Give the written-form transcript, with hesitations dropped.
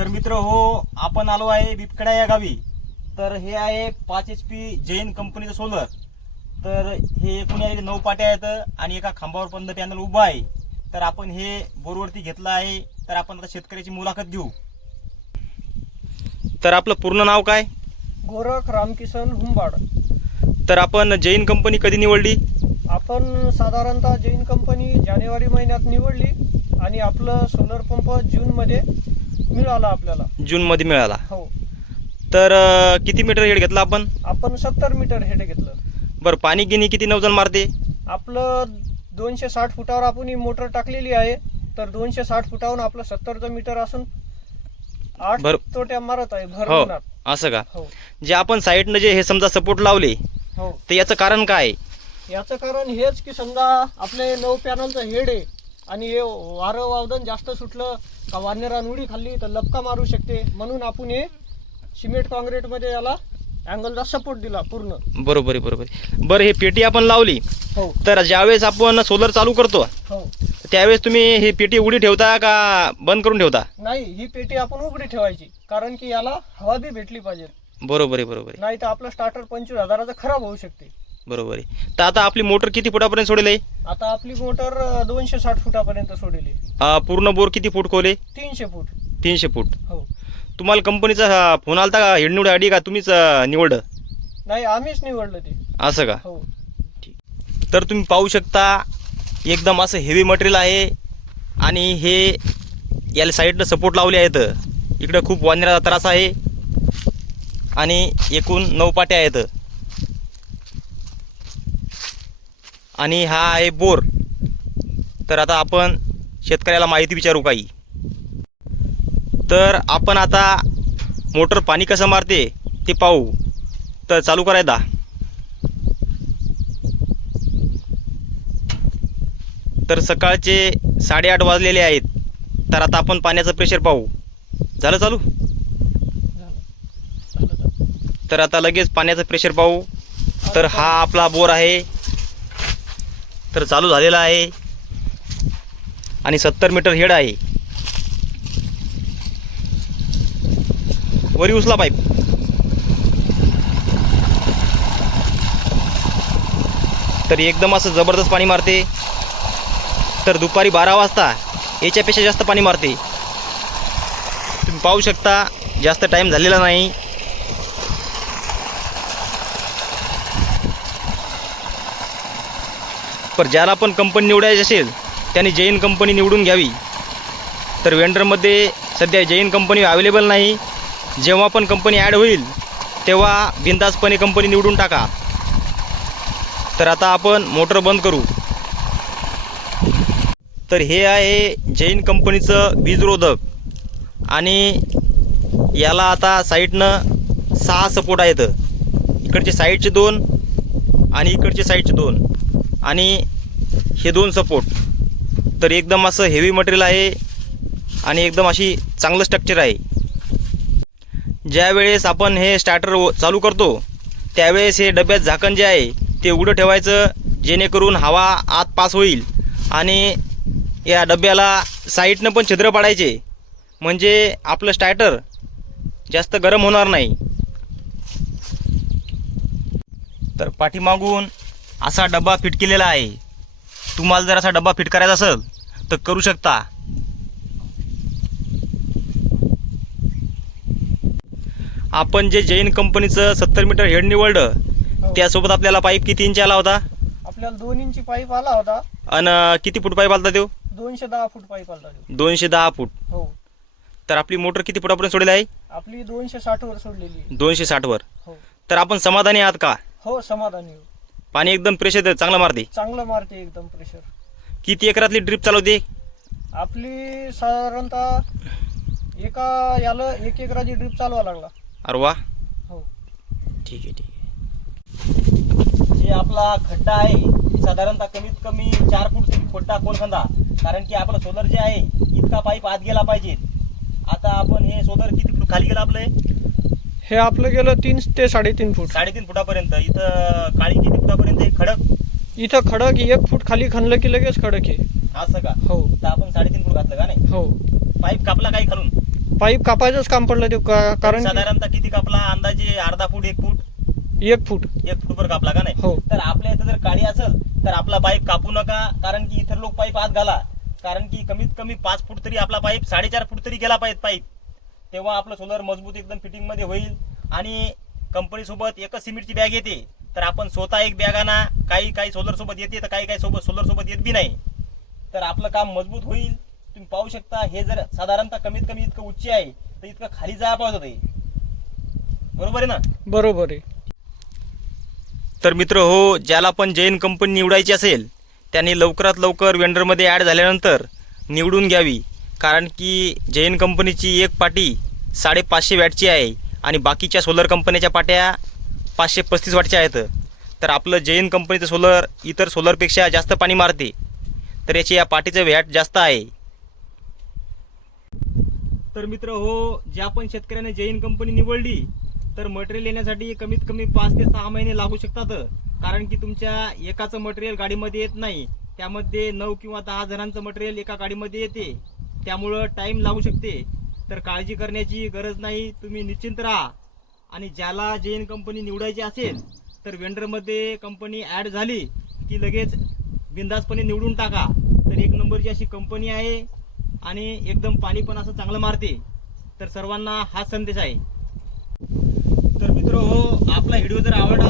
तर मित्र हो, आपण आलो आहे बिबकडा या गावी. तर हे आहे 5 HP जैन कंपनीचं सोलर. तर हे एकूण 9 पाट्या आहेत आणि एका खांबावर 15 पॅनल उभा आहे. तर आपण हे बोरवरती घेतलं आहे. तर आपण आता शेतकऱ्याची मुलाखत घेऊ. तर आपलं पूर्ण नाव काय? गोरख रामकिसन हुंबाड. तर आपण जैन कंपनी कधी निवडली? आपण साधारणतः जैन कंपनी जानेवारी महिन्यात निवडली आणि आपलं सोलर पंप जूनमध्ये मिळाला आपल्याला. जूनमध्ये मिळाला. हो. तर किती मीटर हेड घेतला आपण? आपण 70 मीटर हेड घेतलं. बरं, पाणी गिनी किती नौजण मारते? आपलं 260 फुटावर आपण ही मोटर टाकलेली आहे. तर 260 फुटावरून आपलं 70 मीटर असून 8 तोट्या मारत आहे भर हो, उन्हात. असं का? हो जे आपण साईडनं जे हे समजा सपोर्ट लावले, हो. तर याचं कारण काय? याचं कारण हेच की समजा आपले 9 पॅनलचं हेड आहे आणि हे वारं वावदन जास्त सुटलं का वानेरान उडी खाल्ली तर लपका मारू शकते, म्हणून आपण हे सिमेंट काँक्रीटमध्ये याला अँगलचा सपोर्ट दिला पूर्ण. बरोबर आहे, बरोबर आहे. बरं, हे पेटी आपण लावली, हो तर ज्यावेळेस आपण सोलर चालू करतो हो. त्यावेळेस तुम्ही ही पेटी उघडी ठेवता का बंद करून ठेवता? नाही, ही पेटी आपण उघडी ठेवायची, कारण की याला हवा बी भेटली पाहिजे. बरोबर आहे, बरोबर आहे, नाही तर आपलं स्टार्टर 25,000चं खराब होऊ शकते. बरोबर आहे. तर आता आपली मोटर किती फुटापर्यंत सोडेल आहे? आता आपली मोटर 260 फुटापर्यंत सोडली. पूर्ण बोर किती फूट खोले? 300 फूट. 300 फूट. हो. तुम्हाला कंपनीचा फोन आलता का हेड निवड आधी, का तुम्हीच निवडलं? नाही, आम्हीच निवडलं ते. असं का? हो. तर तुम्ही पाहू शकता एकदम असं हेवी मटेरियल आहे आणि हे याला साईडनं सपोर्ट लावले आहेत. इकडं खूप वानराचा त्रास आहे आणि एकूण 9 पाट्या आहेत आणि हा आहे बोर. तर आता आपण शेतकऱ्याला माहिती विचारू काही. तर आपण आता मोटर पाणी कसं मारते ते पाहू. तर चालू करायला. तर सकाळचे 8:30 वाजलेले आहेत. तर आता आपण पाण्याचं प्रेशर पाहू. झालं चालू? तर आता लगेच पाण्याचं प्रेशर पाहू. तर हा आपला बोर आहे. तर चालू झालेला आहे आणि 70 मीटर हेड आहे. वरी उचला पाईप. तर एकदम असं जबरदस्त पाणी मारते. तर दुपारी 12 वाजता याच्यापेक्षा जास्त पाणी मारते. तुम्ही पाहू शकता, जास्त टाईम झालेला नाही. पण ज्याला पण कंपनी निवडायची असेल त्यांनी जैन कंपनी निवडून घ्यावी. तर वेंडरमध्ये सध्या जैन कंपनी अवेलेबल नाही. जेव्हा पण कंपनी ॲड होईल तेव्हा बिनधास्तपणे कंपनी निवडून टाका. तर आता आपण मोटर बंद करू. तर हे आहे जैन कंपनीचं वीजरोधक आणि याला आता साईडनं 6 सपोर्ट आहेत. इकडचे साईडचे 2 आणि इकडचे साईडचे 2 आणि हे 2 सपोर्ट. तर एकदम असं हेवी मटेरियल आहे आणि एकदम अशी चांगलं स्ट्रक्चर आहे. ज्यावेळेस आपण हे स्टार्टर चालू करतो त्यावेळेस हे डब्यात झाकण जे आहे ते उघडं ठेवायचं, जेणेकरून हवा आत पास होईल. आणि या डब्याला साईडनं पण छिद्र पाडायचे, म्हणजे आपलं स्टार्टर जास्त गरम होणार नाही. तर पाठीमागून असा डब्बा फिट केलेला आहे. तुम्हाला जर असा डब्बा फिट करायचा असेल तर करू शकता. आपण जे जैन कंपनीचं 70 मीटर हेड निवडलं त्यासोबत आपल्याला पाईप किती इंच आला होता? आपल्याला 2 इंची पाईप आला होता. आणि किती फूट पाईप आला तो? 210 फूट पाईप आला. 210 फूट. हो. तर आपली मोटर किती फुटापर्यंत सोडली आहे? आपली 260 वर सोडलेली. 260 वर. हो. तर आपण समाधानी आहात का? हो, समाधानी. पाणी एकदम प्रेशर चांगलं मारते? चांगलं मारते एकदम प्रेशर. किती एकरातली ड्रिप चालवते? आपली साधारणतः एका याला 1 एकराची ड्रिप चालवा लागला. अरे वा. हो. ठीक आहे, ठीक आहे. जे आपला खड्डा आहे साधारणतः कमीत कमी 4 फूट खड्डा कोण खंदा, कारण की आपलं सोलर जे आहे इतका पाईप आत गेला पाहिजे. आता आपण हे सोलर किती फूट खाली गेलं आपलं? हे आपलं गेलं 3 ते 3.5 फूट. 3.5 फुटापर्यंत. इथं काळी किती फुटापर्यंत आहे खडक? इथं खडक 1 फूट खाली खणलं की लगेच खडक आहे. असं का? हो. तर आपण 3.5 फूट घातलं का नाही? हो. पाईप कापला काही खालून? पाईप कापायचंच काम पडलं ते कारण की साधारणतः किती कापला अंदाजे? अर्धा फूट, 1 फूट? 1 फूट. 1 फूटवर कापला का नाही? हो. तर आपल्या इथं जर काळी असेल तर आपला पाईप कापू नका, कारण की इतर लोक पाईप आत घाला, कारण की कमीत कमी 5 फूट तरी आपला पाईप, 4.5 फूट तरी गेला पाहिजे पाईप, तेव्हा आपलं सोलर मजबूत एकदम फिटिंग मध्ये होईल. आणि कंपनी सोबत एकच सिमेंटची बॅग येते, तर आपण स्वतः एक बॅग आणा. काही सोलर सोबत येते, तर काही सोलर सोबत येत बी नाही, तर आपलं काम मजबूत होईल. तुम्ही पाहू शकता, हे जर साधारणतः कमीत कमी इतकं उच्च आहे तर इतकं खाली जायला पाहिजे होतं. बरोबर आहे ना? बरोबर आहे. तर मित्र हो, ज्याला पण जैन कंपनी निवडायची असेल त्यांनी लवकरात लवकर वेंडरमध्ये ॲड झाल्यानंतर निवडून घ्यावी, कारण की जैन कंपनीची एक पाटी 550 वॅटची आहे आणि बाकीच्या सोलर कंपन्याच्या पाट्या 535 वॅटच्या आहेत. तर आपलं जैन कंपनीचं सोलर इतर सोलरपेक्षा जास्त पाणी मारते, तर याची या पाटीचं वॅट जास्त आहे. तर मित्र हो, ज्या पण शेतकऱ्याने जैन कंपनी निवडली तर मटेरियल येण्यासाठी कमीत कमी 5 ते 6 महिने लागू शकतात, कारण की तुमच्या एकाचं मटेरियल गाडीमध्ये येत नाही, त्यामध्ये 9 किंवा 10 जणांचं मटेरियल एका गाडीमध्ये येते, त्यामुळं टाईम लागू शकते. तर काळजी करण्याची गरज नाही, तुम्ही निश्चिंत राहा. आणि ज्याला जैन कंपनी निवडायची असेल तर वेंडरमध्ये कंपनी ॲड झाली की लगेच बिंदासपणे निवडून टाका. तर 1 नंबरची अशी कंपनी आहे आणि एकदम पाणी पण असं चांगलं मारते. तर सर्वांना हा संदेश आहे. तर मित्र हो, आपला व्हिडिओ जर आवडला